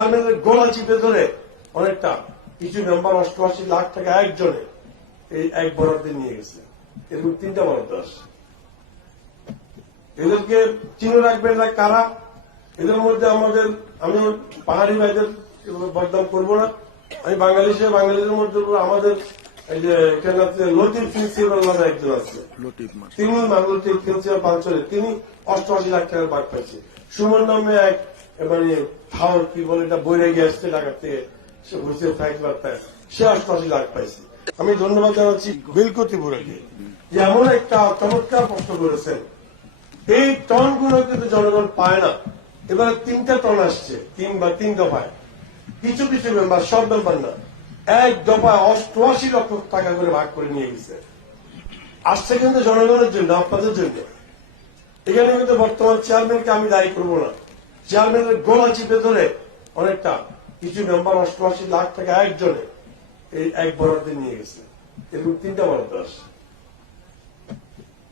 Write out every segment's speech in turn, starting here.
গোলা চিপে ধরে অনেকটা কিছু মেম্বার 88 লাখ টাকা একজনে এই এক বরাদ্দে নিয়ে গেছে। এরকম 3টা বরাদ্দ আসে। এদেরকে চিনে রাখবেন না কারা। এদের মধ্যে আমি পাহাড়ি ভাইদের বদনাম করবো না। আমি বাঙালি হিসেবে বাঙালিদের মধ্যে আমাদের এই যে এখানে লতিফ প্রিন্সিপাল নামে একজন আছে, তিনি লতিফ প্রিন্সিপাল পাঞ্চলে তিনি 88 লাখ টাকার বাদ পাইছে। সুমন নামে এক মানে ফাউল কি বলে এটা বইরে গিয়ে আসছে ঢাকা থেকে, সে ঘুরছে ফ্লাইট বার্তায়, সে 88 লাখ পাইছে। আমি ধন্যবাদ জানাচ্ছি বিলকতিপুরাকে যে এমন একটা চমৎকার প্রশ্ন করেছেন। এই টন গুলো কিন্তু জনগণ পায় না। এবারে 3টা টন আসছে, 3 দফায়। কিছু কিছু মেম্বার, সব মেম্বার না, এক দফায় 88 লক্ষ টাকা করে ভাগ করে নিয়ে গেছে। আসছে কিন্তু জনগণের জন্য, আপনাদের জন্য। এখানে কিন্তু বর্তমান চেয়ারম্যানকে আমি দায়ী করবো না। চেয়ারম্যানের গোলা চিপে ধরে অনেকটা কিছু মেম্বার 88 লাখ টাকা একজনে এই এক বরাদ্দে নিয়ে গেছে। এরকম 3টা বরাদ্দ আসে।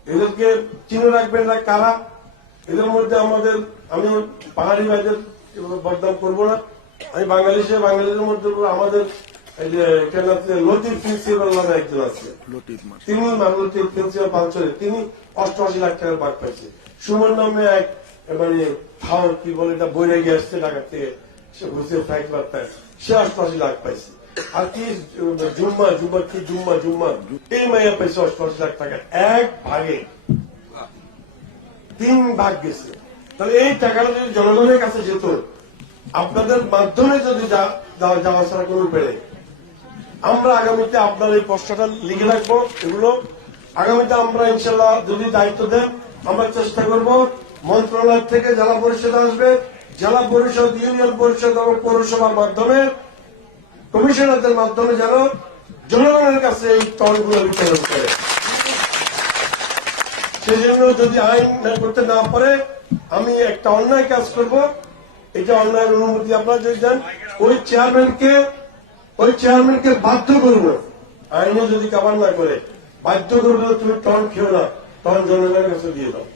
এদেরকে চিনে রাখবেন না কারা। এদের মধ্যে আমি পাহাড়ি ভাইদের বদনাম করবো না। আমি বাঙালি হিসেবে বাঙালিদের মধ্যে আমাদের এই যে এখানে লতিফ প্রিন্সিপাল নামে একজন আছে, তিনি লতিফ প্রিন্সিপাল পাঞ্চলে তিনি 88 লাখ টাকার বাদ পাইছে। সুমন নামে এক মানে ফাউল কি বলে এটা বইরে গিয়ে আসছে ঢাকা থেকে, সে ঘুরছে ফ্লাইট বার্তায়, সে 88 লাখ পাইছে। আর কি জুম্মা এই মাইয়া পাইছে 88 লাখ টাকা। এক ভাগে 3 ভাগ গেছে। তাহলে এই টাকাটা যদি জনগণের কাছে যেত, আপনাদের মাধ্যমে যদি যাওয়া ছাড়া কোনো উপায় নেই। আমরা আগামীতে আপনার এই প্রশ্নটা লিখে রাখবো। এগুলো আগামীতে আমরা ইনশাল্লাহ যদি দায়িত্ব দেন, আমরা চেষ্টা করব মন্ত্রণালয় থেকে জেলা পরিষদ আসবে, জেলা পরিষদ, ইউনিয়ন পরিষদ এবং পৌরসভার মাধ্যমে কমিশনারদের মাধ্যমে যেন জনগণের কাছে এই টনগুলো বিতরণ করে। সেজন্য যদি আইন করতে না পারে, আমি একটা অন্যায় কাজ করব। এটা অন্যায়ের অনুমতি আপনারা যদি দেন, ওই চেয়ারম্যানকে বাধ্য করবো, আইনে যদি কাভার না করে বাধ্য করবো, তুমি টন খেও না, টন জনগণের কাছে দিয়ে দাও।